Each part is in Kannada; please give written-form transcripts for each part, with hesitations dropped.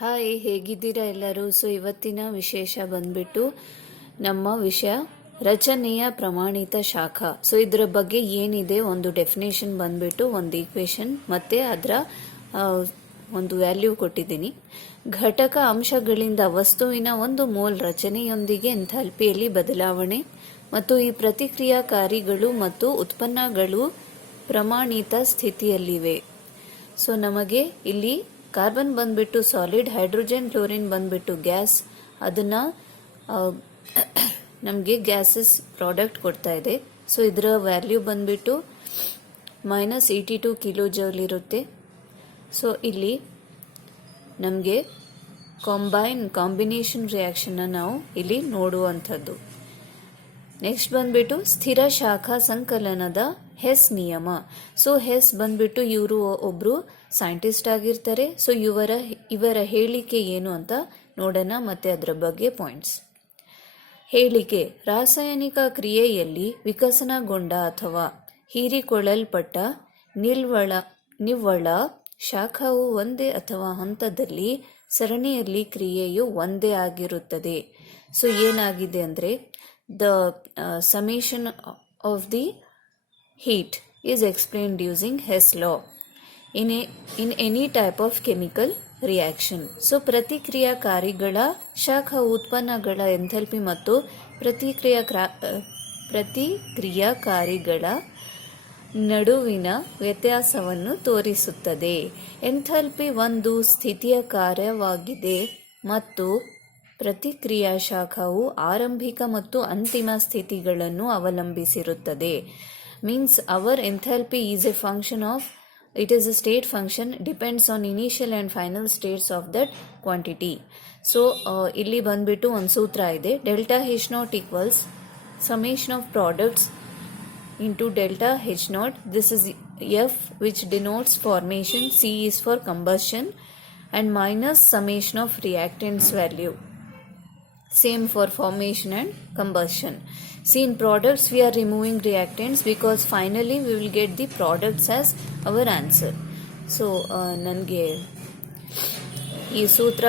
ಹಾಯ್, ಹೇಗಿದ್ದೀರಾ ಎಲ್ಲರೂ? ಇವತ್ತಿನ ವಿಶೇಷ ಬಂದ್ಬಿಟ್ಟು ನಮ್ಮ ವಿಷಯ ರಚನೆಯ ಪ್ರಮಾಣಿತ ಶಾಖ. ಇದರ ಬಗ್ಗೆ ಏನಿದೆ, ಒಂದು ಡೆಫಿನೇಷನ್ ಬಂದ್ಬಿಟ್ಟು ಒಂದು ಈಕ್ವೇಶನ್ ಮತ್ತೆ ಅದರ ಒಂದು ವ್ಯಾಲ್ಯೂ ಕೊಟ್ಟಿದ್ದೀನಿ. ಘಟಕ ಅಂಶಗಳಿಂದ ವಸ್ತುವಿನ ಒಂದು ಮೋಲ್ ರಚನೆಯೊಂದಿಗೆ ಎಂಥಾಲ್ಪಿಯಲ್ಲಿ ಬದಲಾವಣೆ ಮತ್ತು ಈ ಪ್ರತಿಕ್ರಿಯಾಕಾರಿಗಳು ಮತ್ತು ಉತ್ಪನ್ನಗಳು ಪ್ರಮಾಣಿತ ಸ್ಥಿತಿಯಲ್ಲಿವೆ. ನಮಗೆ ಇಲ್ಲಿ ಕಾರ್ಬನ್ ಬಂದ್ಬಿಟ್ಟು ಸಾಲಿಡ್, ಹೈಡ್ರೋಜನ್ ಕ್ಲೋರಿನ್ ಬಂದ್ಬಿಟ್ಟು ಗ್ಯಾಸ್. ಅದನ್ನ ನಮಗೆ ಗ್ಯಾಸಸ್ ಪ್ರಾಡಕ್ಟ್ ಕೊಡ್ತಾ ಇದೆ. ಇದರ ವ್ಯಾಲ್ಯೂ ಬಂದ್ಬಿಟ್ಟು -82 ಕಿಲೋ ಜೌಲ್ ಇರುತ್ತೆ. ಇಲ್ಲಿ ನಮಗೆ ಕಾಂಬಿನೇಷನ್ ರಿಯಾಕ್ಷನ್ ನಾವು ಇಲ್ಲಿ ನೋಡುವಂಥದ್ದು. ನೆಕ್ಸ್ಟ್ ಬಂದ್ಬಿಟ್ಟು ಸ್ಥಿರ ಶಾಖಾ ಸಂಕಲನದ ಹೆಸ್ ನಿಯಮ. ಹೆಸ್ ಬಂದ್ಬಿಟ್ಟು ಇವರು ಒಬ್ರು ಸೈಂಟಿಸ್ಟ್ ಆಗಿರ್ತಾರೆ. ಇವರ ಹೇಳಿಕೆ ಏನು ಅಂತ ನೋಡೋಣ, ಮತ್ತೆ ಅದರ ಬಗ್ಗೆ ಪಾಯಿಂಟ್ಸ್. ಹೇಳಿಕೆ: ರಾಸಾಯನಿಕ ಕ್ರಿಯೆಯಲ್ಲಿ ವಿಕಸನಗೊಂಡ ಅಥವಾ ಹೀರಿಕೊಳ್ಳಲ್ಪಟ್ಟ ನಿವ್ವಳ ಶಾಖವು ಒಂದೇ ಅಥವಾ ಹಂತದಲ್ಲಿ ಸರಣಿಯಲ್ಲಿ ಕ್ರಿಯೆಯು ಒಂದೇ ಆಗಿರುತ್ತದೆ. ಏನಾಗಿದೆ ಅಂದರೆ the summation of the heat is explained using Hess law in any type of chemical reaction. ಪ್ರತಿಕ್ರಿಯಾಕಾರಿಗಳ ಶಾಖ ಉತ್ಪನ್ನಗಳ ಎಂಥಾಲ್ಪಿ ಮತ್ತು ಪ್ರತಿಕ್ರಿಯಾಕಾರಿಗಳ ನಡುವಿನ ವ್ಯತ್ಯಾಸವನ್ನು ತೋರಿಸುತ್ತದೆ. ಎಂಥಾಲ್ಪಿ ಒಂದು ಸ್ಥಿತಿಯ ಕಾರ್ಯವಾಗಿದೆ ಮತ್ತು ಪ್ರತಿಕ್ರಿಯಾ ಶಾಖವು ಆರಂಭಿಕ ಮತ್ತು ಅಂತಿಮ ಸ್ಥಿತಿಗಳನ್ನು ಅವಲಂಬಿಸಿರುತ್ತದೆ. Means our enthalpy is a function of, it is a state function, depends on initial and final states of that quantity. ಇಲ್ಲಿ ಬಂದ್ಬಿಟ್ಟು ಒಂದು ಸೂತ್ರ ಇದೆ. Delta H naught equals summation of products into delta H naught. This is F, which denotes formation, C is for combustion, and minus summation of reactants value. Same for formation and combustion. In products we are removing reactants because finally we will get the products as our answer. ನನಗೆ ಈ ಸೂತ್ರ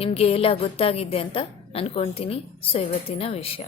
ನಿಮಗೆ ಎಲ್ಲ ಗೊತ್ತಾಗಿದೆ ಅಂತ ಅನ್ಕೊಳ್ತೀನಿ. ಇವತ್ತಿನ ವಿಷಯ